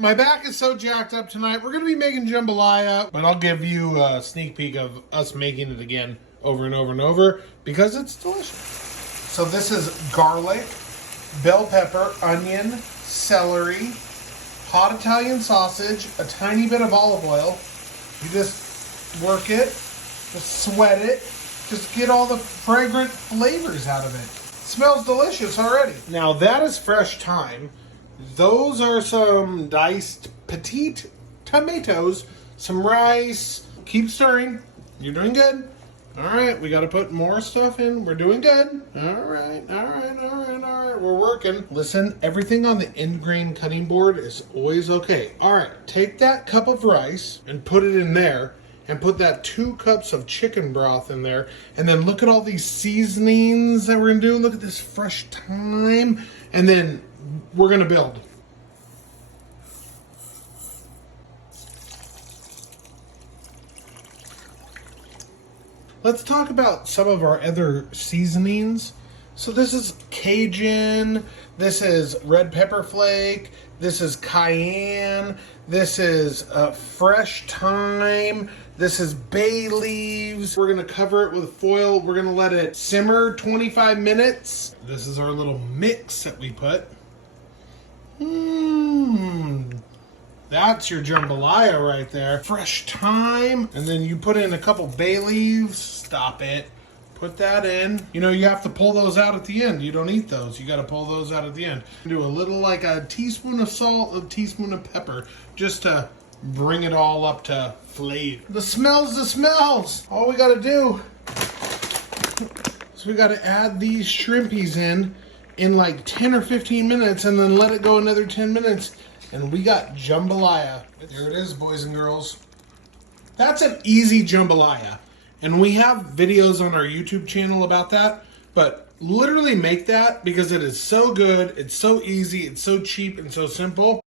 My back is so jacked up tonight. We're going to be making jambalaya, but I'll give you a sneak peek of us making it again over and over and over because it's delicious. So this is garlic, bell pepper, onion, celery, hot Italian sausage, a tiny bit of olive oil. You just work it, just sweat it, just get all the fragrant flavors out of it. Smells delicious already. Now that is fresh thyme. Those are some diced petite tomatoes, some rice. Keep stirring. You're doing good. All right, we got to put more stuff in. We're doing good. All right. We're working. Listen, everything on the end grain cutting board is always okay. All right, take that cup of rice and put it in there. And put that 2 cups of chicken broth in there. And then look at all these seasonings that we're going to do. Look at this fresh thyme. And then we're going to build. Let's talk about some of our other seasonings. So this is Cajun, this is red pepper flake, this is cayenne, this is fresh thyme, this is bay leaves. We're gonna cover it with foil. We're gonna let it simmer 25 minutes. This is our little mix that we put. That's your jambalaya right there. Fresh thyme, and then you put in a couple bay leaves. Stop it. Put that in. You know, you have to pull those out at the end. You don't eat those. You got to pull those out at the end. Do a little, like a teaspoon of salt, a teaspoon of pepper, just to bring it all up to flavor. The smells. All we got to do is we got to add these shrimpies in like 10 or 15 minutes and then let it go another 10 minutes. And we got jambalaya. There it is, boys and girls. That's an easy jambalaya. And we have videos on our YouTube channel about that. But literally make that because it is so good, it's so easy, it's so cheap, and so simple.